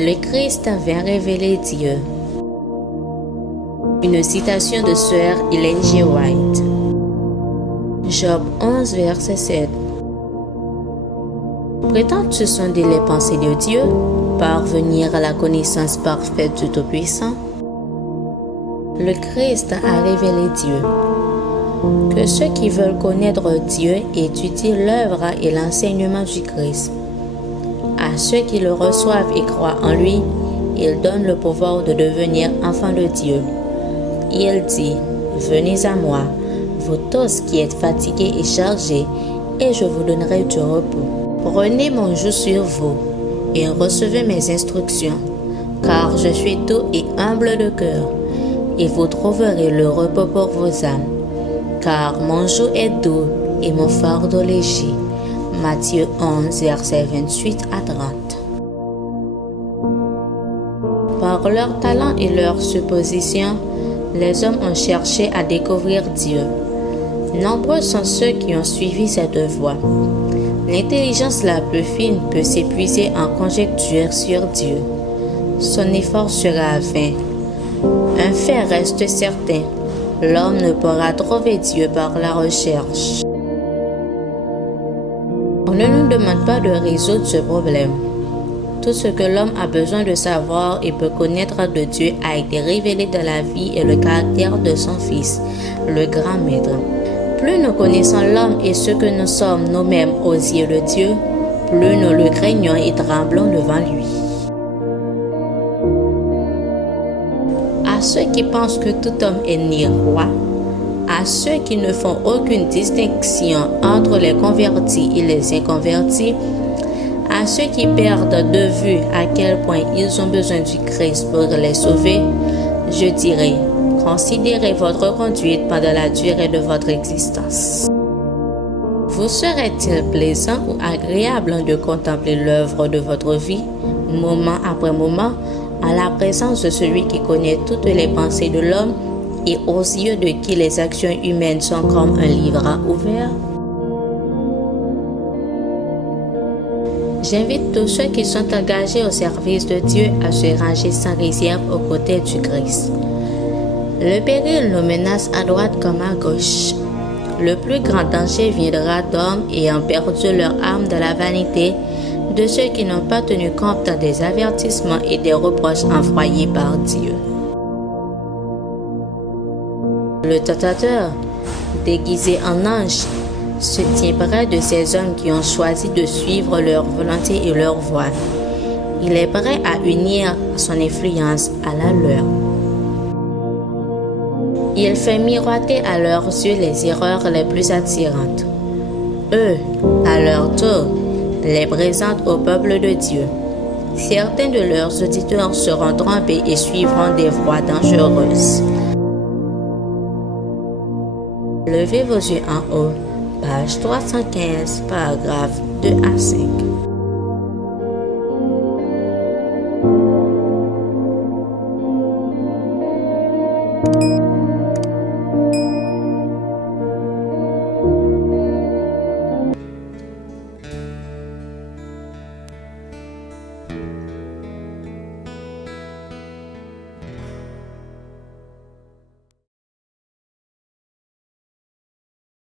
Le Christ vient révéler Dieu. Une citation de Sir Ellen G. White. Job 11, verset 7. Prétends-tu sonder les pensées de Dieu, parvenir à la connaissance parfaite du Tout-Puissant? Le Christ a révélé Dieu. Que ceux qui veulent connaître Dieu étudient l'œuvre et l'enseignement du Christ. À ceux qui le reçoivent et croient en lui, il donne le pouvoir de devenir enfants de Dieu. Il dit, « Venez à moi, vous tous qui êtes fatigués et chargés, et je vous donnerai du repos. Prenez mon joug sur vous, et recevez mes instructions, car je suis doux et humble de cœur, et vous trouverez le repos pour vos âmes. Car mon joug est doux et mon fardeau léger. » Matthieu 11, versets 28 à 30. Par leurs talents et leurs suppositions, les hommes ont cherché à découvrir Dieu. Nombreux sont ceux qui ont suivi cette voie. L'intelligence la plus fine peut s'épuiser en conjectures sur Dieu. Son effort sera vain. Un fait reste certain, l'homme ne pourra trouver Dieu par la recherche. On ne nous demande pas de résoudre ce problème. Tout ce que l'homme a besoin de savoir et peut connaître de Dieu a été révélé dans la vie et le caractère de son Fils, le grand Maître. Plus nous connaissons l'homme et ce que nous sommes nous-mêmes aux yeux de Dieu, plus nous le craignons et tremblons devant lui. À ceux qui pensent que tout homme est né roi, à ceux qui ne font aucune distinction entre les convertis et les inconvertis, à ceux qui perdent de vue à quel point ils ont besoin du Christ pour les sauver, je dirais, considérez votre conduite pendant la durée de votre existence. Vous serait-il plaisant ou agréable de contempler l'œuvre de votre vie, moment après moment, en la présence de celui qui connaît toutes les pensées de l'homme et aux yeux de qui les actions humaines sont comme un livre ouvert? J'invite tous ceux qui sont engagés au service de Dieu à se ranger sans réserve aux côtés du Christ. Le péril nous menace à droite comme à gauche. Le plus grand danger viendra d'hommes ayant perdu leur âme dans la vanité, de ceux qui n'ont pas tenu compte des avertissements et des reproches envoyés par Dieu. Le tentateur, déguisé en ange, se tient près de ces hommes qui ont choisi de suivre leur volonté et leur voie. Il est prêt à unir son influence à la leur. Il fait miroiter à leurs yeux les erreurs les plus attirantes. Eux, à leur tour, les présentent au peuple de Dieu. Certains de leurs auditeurs seront trompés et suivront des voies dangereuses. Levez vos yeux en haut, page 315, paragraphes 2 à 5.